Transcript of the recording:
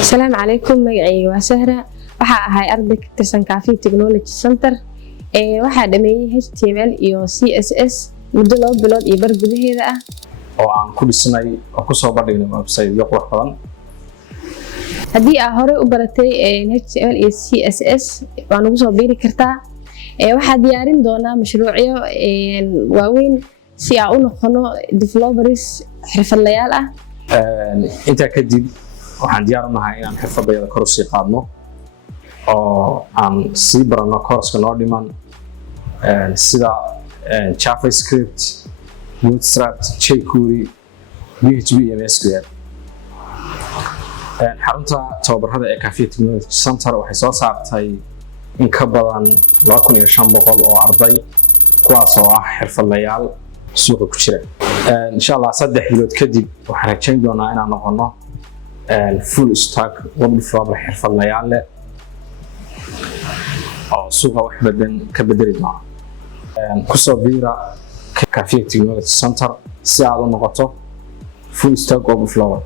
السلام عليكم magacayga waa Sahra waxa ahay arday ka tirsan Cafe Technology Center waxa dhameeyay HTML iyo CSS muddo 2 bilood iyo bar gudaheeda ah oo aan ku dhisnay oo ku soo bandhignay website iyo qurux badan hadii aad hore u baratay HTML iyo CSS waan ugu soo biiri kartaa waxa diyaarin doonaa mashruucyo waaweyn si aan u noqono developers xirfadlayaal ah inta kadib waxaan diyaar u nahay inaan xirfadayada kor u sii qaadno oo aan sii barano course-ka noo dhiman sida JavaScript, Bootstrap, jQuery, PHP iyo MySQL. xarunta tababarada ee Cafe Technology Center waxay soo saartay in ka badan 2500 oo arday kuwaas oo ah xirfadlayaal suuqa ku jira. insha Allah 3 bilood kadib waxaan rajayn doonaa inaan noqono full stack web developer xirfadlayaal leh oo suuqa wax badan ka bedeli doona. ku soo biira Cafe Technology Center si aad u noqoto full stack web developer.